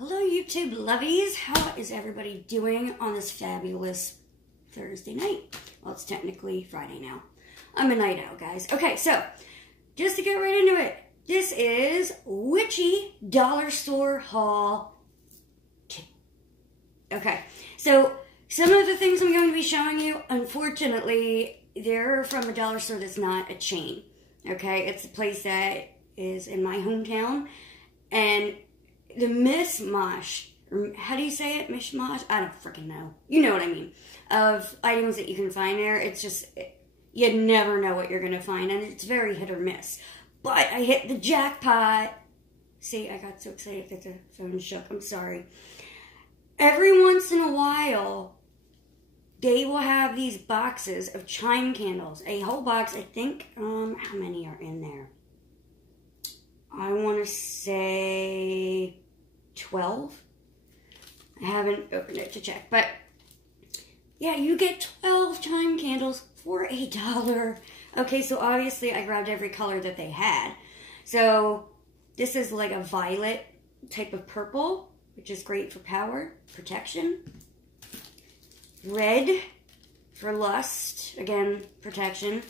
Hello YouTube lovies, how is everybody doing on this fabulous Thursday night? Well, it's technically Friday now. I'm a night owl, guys. Okay, so just to get right into it, this is Witchy Dollar Store Haul 2. Okay, so some of the things I'm going to be showing you, unfortunately, they're from a dollar store that's not a chain. Okay, it's a place that is in my hometown, and the mishmash, or how do you say it? Mishmash? I don't freaking know. You know what I mean. Of items that you can find there. It's just, you never know what you're going to find. And it's very hit or miss. But I hit the jackpot. See, I got so excited that the phone shook. I'm sorry. Every once in a while, they will have these boxes of chime candles. A whole box, I think, how many are in there? I want to say 12. I haven't opened it to check, but yeah, you get 12 chime candles for $1. Okay, so obviously I grabbed every color that they had. So this is like a violet type of purple, which is great for power, protection. Red for lust, again, protection.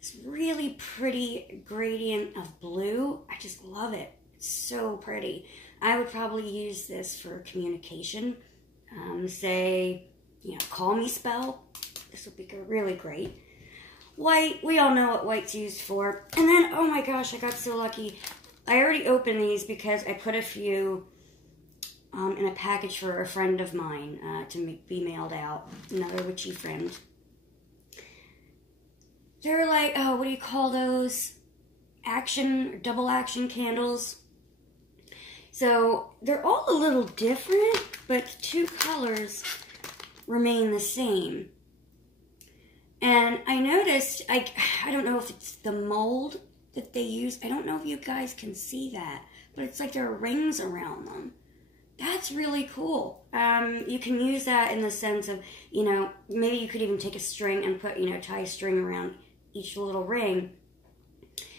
This really pretty gradient of blue. I just love it. It's so pretty. I would probably use this for communication. Say, you know, call me spell. This would be really great. White, we all know what white's used for. And then, oh my gosh, I got so lucky. I already opened these because I put a few in a package for a friend of mine to be mailed out. Another witchy friend. They're like, oh, what do you call those? Action, or double action candles. So they're all a little different, but the two colors remain the same. And I noticed, I don't know if it's the mold that they use. I don't know if you guys can see that, but it's like there are rings around them. That's really cool. You can use that in the sense of, you know, maybe you could even take a string and put, you know, tie a string around each little ring,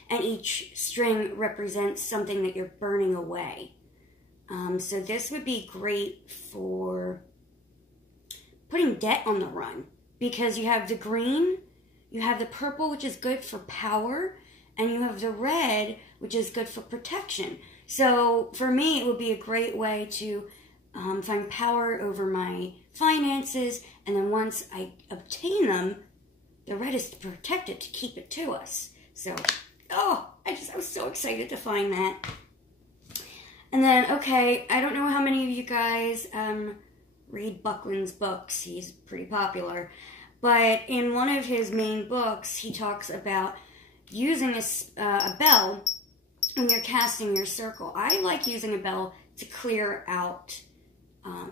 and each string represents something that you're burning away. So this would be great for putting debt on the run, because you have the green, you have the purple, which is good for power, and you have the red, which is good for protection. So for me, it would be a great way to find power over my finances, and then once I obtain them, the red is to protect it, to keep it to us. So, oh, I was so excited to find that. And then, okay, I don't know how many of you guys read Buckland's books. He's pretty popular. But in one of his main books, he talks about using a bell when you're casting your circle. I like using a bell to clear out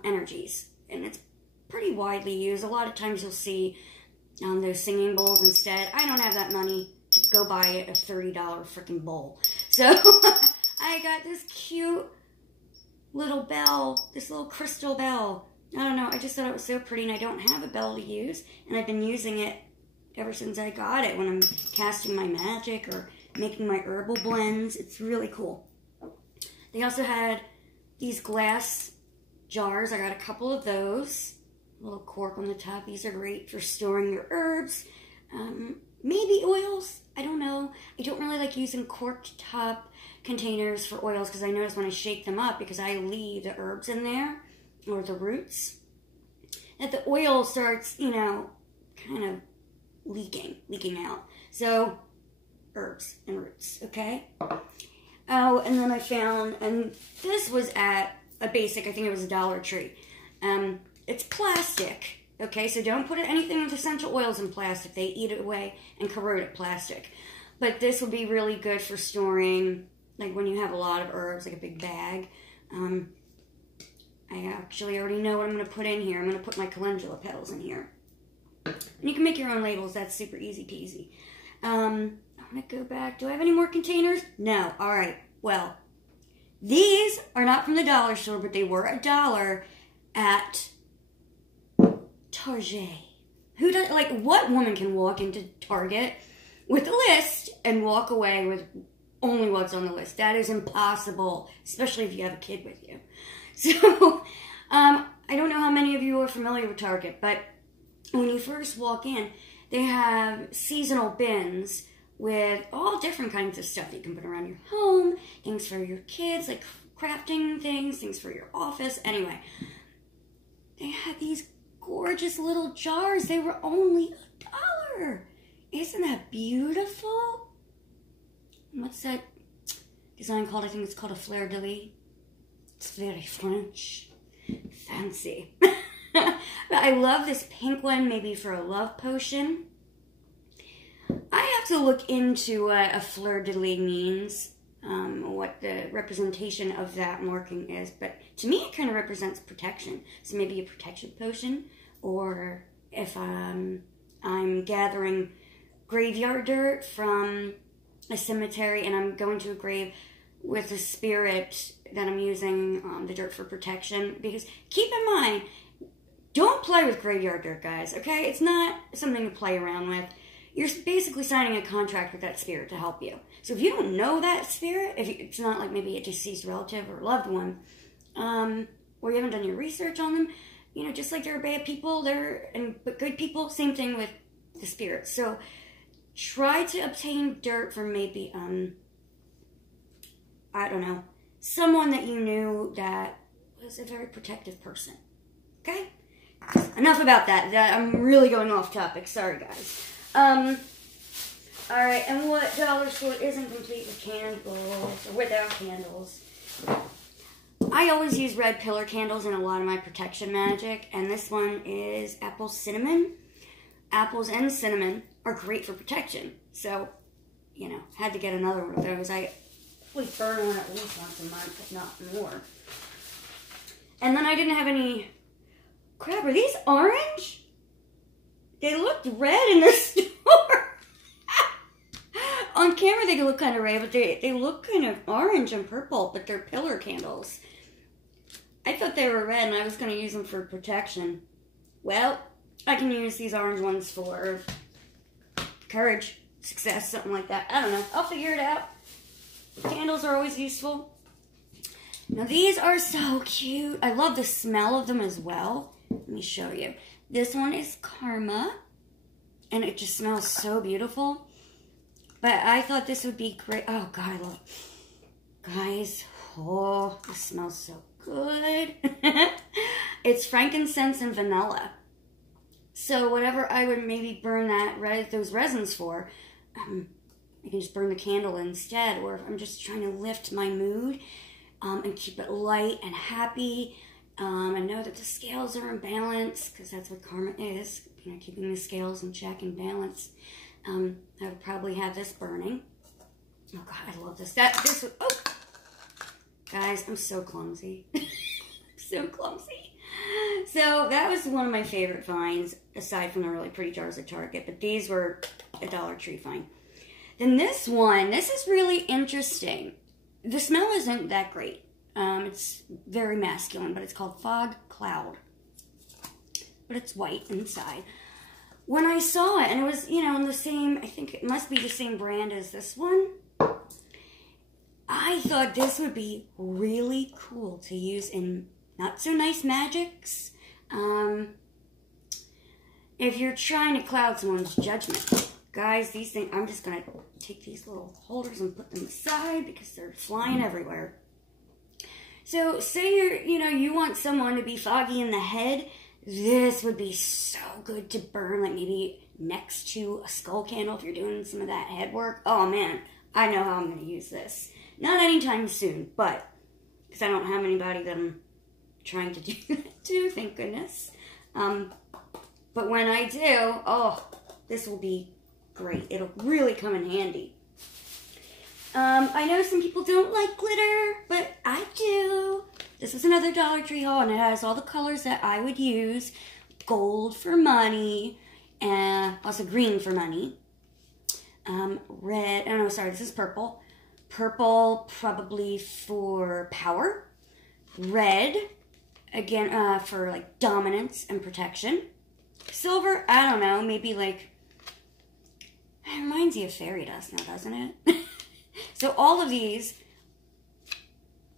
energies. And it's pretty widely used. A lot of times you'll see those singing bowls instead. I don't have that money to go buy a $30 freaking bowl. So I got this cute little bell, this little crystal bell. I don't know, I just thought it was so pretty, and I don't have a bell to use, and I've been using it ever since I got it when I'm casting my magic or making my herbal blends. It's really cool. They also had these glass jars. I got a couple of those. A little cork on the top. These are great for storing your herbs. Maybe oils. I don't know. I don't really like using corked top containers for oils, because I notice when I shake them up, because I leave the herbs in there, or the roots, that the oil starts, you know, kind of leaking out. So, herbs and roots, okay? Oh, and then I found, and this was at a basic, I think it was a Dollar Tree. It's plastic, okay? So don't put anything with essential oils in plastic. They eat it away and corrode it, plastic. But this would be really good for storing, like when you have a lot of herbs, like a big bag. I actually already know what I'm going to put in here. I'm going to put my calendula petals in here. And you can make your own labels. That's super easy peasy. I'm going to go back. Do I have any more containers? No. All right. Well, these are not from the dollar store, but they were $1 at Target. Who does, like, what woman can walk into Target with a list and walk away with only what's on the list. That is impossible, especially if you have a kid with you. So, I don't know how many of you are familiar with Target, but when you first walk in, they have seasonal bins with all different kinds of stuff that you can put around your home, things for your kids, like crafting things for your office. Anyway, they had these gorgeous little jars. They were only $1. Isn't that beautiful? What's that design called? I think it's called a fleur-de-lis. It's very French. Fancy. But I love this pink one, maybe for a love potion. I have to look into what a fleur-de-lis means, what the representation of that marking is. But to me, it kind of represents protection. So maybe a protection potion, or if I'm gathering graveyard dirt from a cemetery and I'm going to a grave with a spirit that I'm using the dirt for protection. Because keep in mind, don't play with graveyard dirt, guys, okay? It's not something to play around with. You're basically signing a contract with that spirit to help you. So if you don't know that spirit, if it's not like maybe a deceased relative or loved one, or you haven't done your research on them, you know, just like there are bad people, but good people, same thing with the spirits. So try to obtain dirt from maybe, I don't know, someone that you knew that was a very protective person. Okay? Enough about that. I'm really going off topic. Sorry, guys. Alright, and what dollar store isn't complete with candles, or without candles? I always use red pillar candles in a lot of my protection magic, and this one is apple cinnamon. Apples and cinnamon are great for protection, so, you know, had to get another one of those. I always burn one at least once a month, if not more. And then I didn't have any... Crap, are these orange? They looked red in the store. On camera they look kind of red, but they look kind of orange and purple, but they're pillar candles. I thought they were red and I was going to use them for protection. Well, I can use these orange ones for courage, success, something like that. I don't know. I'll figure it out. Candles are always useful. Now these are so cute. I love the smell of them as well. Let me show you. This one is Karma, and it just smells so beautiful. But I thought this would be great. Oh, God, I love it. Guys, oh, this smells so good. It's frankincense and vanilla. So whatever I would maybe burn those resins for, I can just burn the candle instead. Or if I'm just trying to lift my mood and keep it light and happy, I know that the scales are in balance, because that's what karma is, you know, keeping the scales in check and balance. I would probably have this burning. Oh God, I love this. Oh, guys, I'm so clumsy. So clumsy. So that was one of my favorite finds, aside from the really pretty jars at Target. But these were a Dollar Tree find. Then this is really interesting. The smell isn't that great. It's very masculine, but it's called Fog Cloud. But it's white inside. When I saw it, and it was, you know, in the same, I think it must be the same brand as this one, I thought this would be really cool to use in not so nice magics. If you're trying to cloud someone's judgment. Guys, these things, I'm just going to take these little holders and put them aside because they're flying everywhere. So, say you want someone to be foggy in the head, this would be so good to burn, like maybe next to a skull candle if you're doing some of that head work. Oh man, I know how I'm going to use this. Not anytime soon, but, because I don't have anybody that I'm trying to do that to, thank goodness. But when I do, oh, this will be great. It'll really come in handy. I know some people don't like glitter, but I do. This is another Dollar Tree haul, and it has all the colors that I would use. Gold for money, and also green for money. Red, oh no, sorry, this is purple. Purple, probably for power. Red, again, for like dominance and protection. Silver, I don't know, maybe like, it reminds you of fairy dust now, doesn't it? So all of these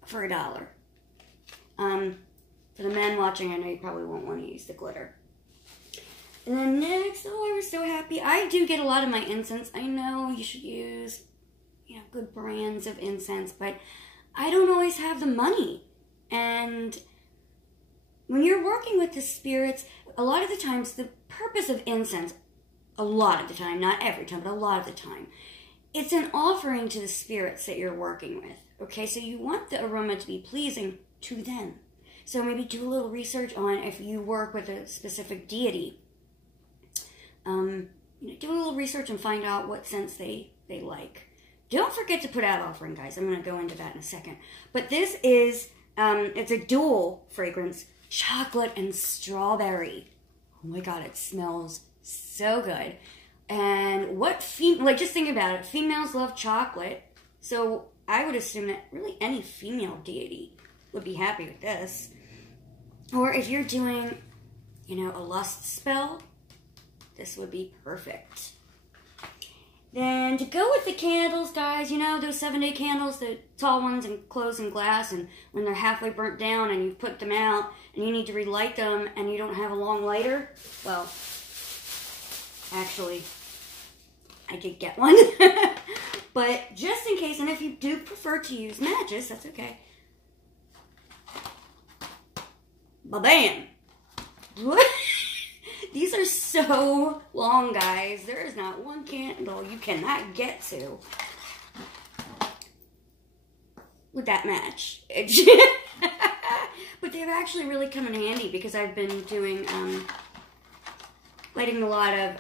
for $1. For the men watching, I know you probably won't want to use the glitter. And then next, oh, I was so happy. I do get a lot of my incense. I know you should use, you know, good brands of incense, but I don't always have the money. And when you're working with the spirits, a lot of the times, the purpose of incense, a lot of the time, not every time, but a lot of the time, it's an offering to the spirits that you're working with. Okay, so you want the aroma to be pleasing to them. So maybe do a little research on if you work with a specific deity. You know, do a little research and find out what scents they like. Don't forget to put out offering, guys. I'm going to go into that in a second. But this is, it's a dual fragrance, chocolate and strawberry. Oh my God, it smells so good. And what, like, just think about it. Females love chocolate. So I would assume that really any female deity would be happy with this. Or if you're doing, you know, a lust spell, this would be perfect. Then to go with the candles, guys, you know, those 7-day candles, the tall ones and closed in glass, and when they're halfway burnt down and you've put them out and you need to relight them and you don't have a long lighter, well, actually, I did get one. But just in case, and if you do prefer to use matches, that's okay. Ba-bam! These are so long, guys. There is not one candle you cannot get to with that match. But they've actually really come in handy because I've been doing, lighting a lot of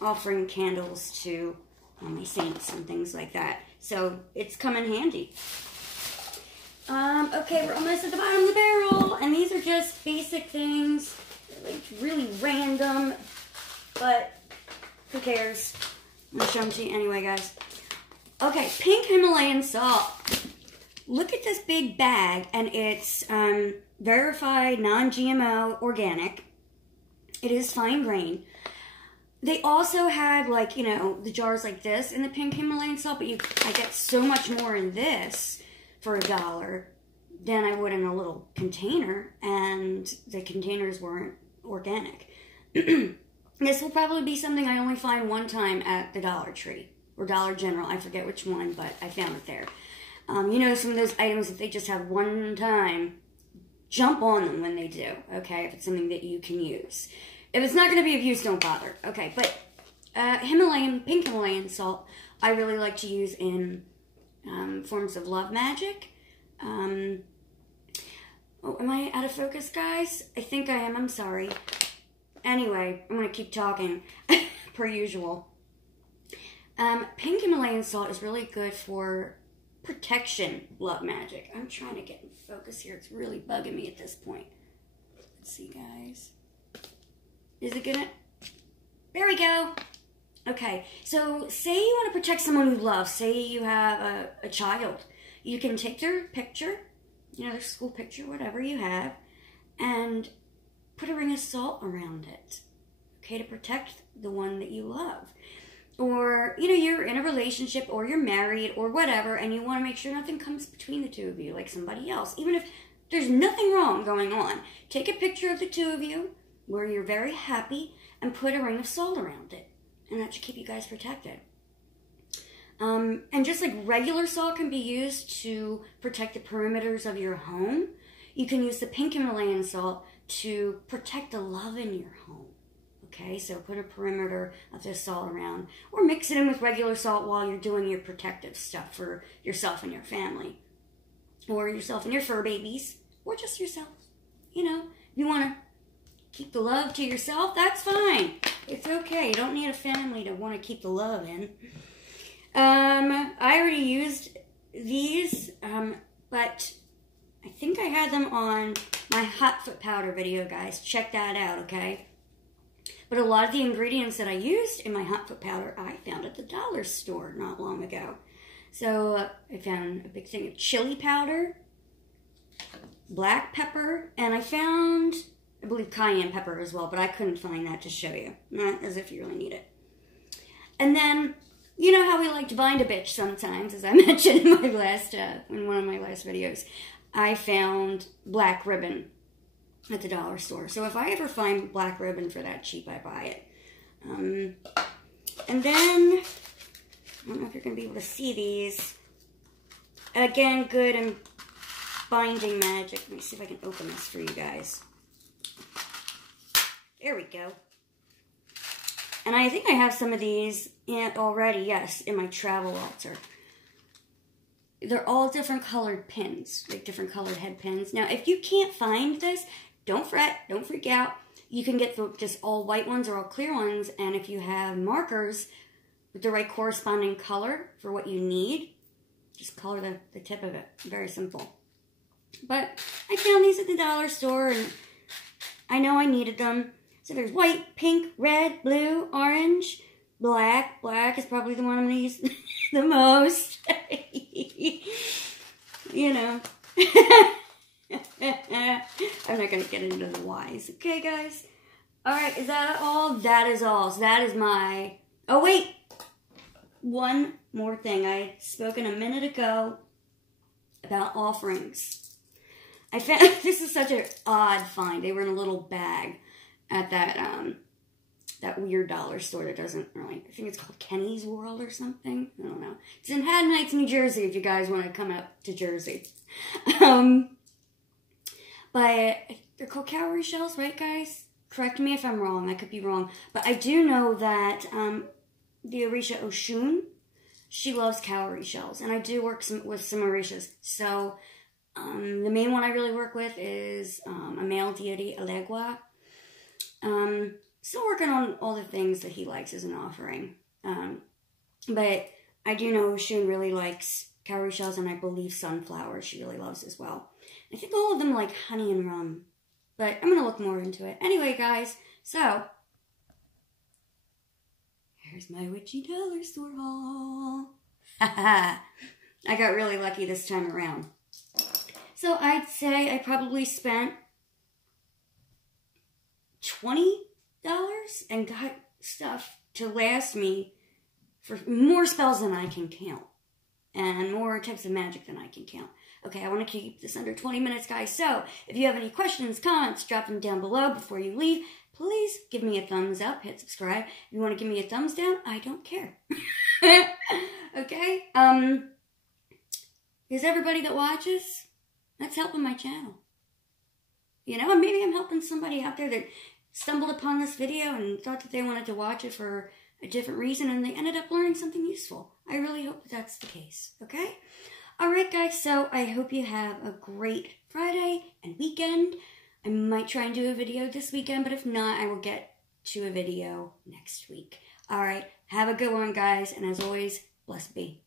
offering candles to my saints and things like that. So it's come in handy. Okay, we're almost at the bottom of the barrel, and these are just basic things. They're like really random, but who cares? I'm gonna show them to you anyway, guys. Okay, pink Himalayan salt. Look at this big bag, and it's verified, non-GMO, organic. It is fine grain. They also had, like, you know, the jars like this in the pink Himalayan salt, but I get so much more in this for $1 than I would in a little container, and the containers weren't organic. This will probably be something I only find one time at the Dollar Tree or Dollar General. I forget which one, but I found it there. You know, some of those items that they just have one time, jump on them when they do, okay, if it's something that you can use. If it's not going to be of use, don't bother. Okay, but pink Himalayan salt, I really like to use in forms of love magic. Oh, am I out of focus, guys? I think I am. I'm sorry. Anyway, I'm going to keep talking, per usual. Pink Himalayan salt is really good for protection love magic. I'm trying to get in focus here. It's really bugging me at this point. Let's see, guys. Is it gonna? There we go. Okay, so say you want to protect someone you love. Say you have a child. You can take their picture, you know, their school picture, whatever you have, and put a ring of salt around it, okay, to protect the one that you love. Or, you know, you're in a relationship or you're married or whatever, and you want to make sure nothing comes between the two of you, like somebody else. Even if there's nothing wrong going on, take a picture of the two of you where you're very happy and put a ring of salt around it. And that should keep you guys protected. And just like regular salt can be used to protect the perimeters of your home, you can use the pink Himalayan salt to protect the love in your home. Okay, so put a perimeter of this salt around, or mix it in with regular salt while you're doing your protective stuff for yourself and your family, or yourself and your fur babies, or just yourself. You know, if you want to keep the love to yourself, that's fine. It's okay. You don't need a family to want to keep the love in. I already used these, but I think I had them on my hot foot powder video, guys. Check that out, okay? But a lot of the ingredients that I used in my hot foot powder, I found at the dollar store not long ago. So I found a big thing of chili powder, black pepper, and I found, I believe, cayenne pepper as well, but I couldn't find that to show you. Not as if you really need it. And then you know how we like to bind a bitch sometimes, as I mentioned in my last, in one of my last videos. I found black ribbon at the dollar store. So if I ever find black ribbon for that cheap, I buy it. And then, I don't know if you're going to be able to see these. Again, good and binding magic. Let me see if I can open this for you guys. There we go. And I think I have some of these already, yes, in my travel altar. They're all different colored pins, like different colored head pins. Now, if you can't find this, don't fret, don't freak out. You can get just all white ones or all clear ones, and if you have markers with the right corresponding color for what you need, just color the tip of it. Very simple. But I found these at the dollar store, and I know I needed them. So there's white, pink, red, blue, orange, black. Black is probably the one I'm going to use the most. You know. I'm not going to get into the whys. Okay, guys? Alright, is that all? That is all. So that is my... Oh, wait! One more thing. I had spoken a minute ago about offerings. I found... This is such an odd find. They were in a little bag at that weird dollar store that doesn't really... I think it's called Kenny's World or something. I don't know. It's in Haddon Heights, New Jersey, if you guys want to come up to Jersey. But they're called cowrie shells, right, guys? Correct me if I'm wrong. I could be wrong. But I do know that the Orisha Oshun, she loves cowrie shells. And I do work with some Orishas. So the main one I really work with is a male deity, Elegua. Still working on all the things that he likes as an offering. But I do know Oshun really likes cowrie shells, and I believe sunflowers she really loves as well. I think all of them like honey and rum. But I'm going to look more into it. Anyway, guys, so here's my witchy dollar store haul. I got really lucky this time around. So I'd say I probably spent $20 and got stuff to last me for more spells than I can count. And more types of magic than I can count. Okay, I want to keep this under 20 minutes, guys. So, if you have any questions, comments, drop them down below before you leave. Please give me a thumbs up, hit subscribe. If you want to give me a thumbs down, I don't care. Okay? Because everybody that watches, that's helping my channel. You know, and maybe I'm helping somebody out there that stumbled upon this video and thought that they wanted to watch it for a different reason, and they ended up learning something useful. I really hope that's the case, okay? Alright, guys, so I hope you have a great Friday and weekend. I might try and do a video this weekend, but if not, I will get to a video next week. Alright, have a good one, guys, and as always, blessed be.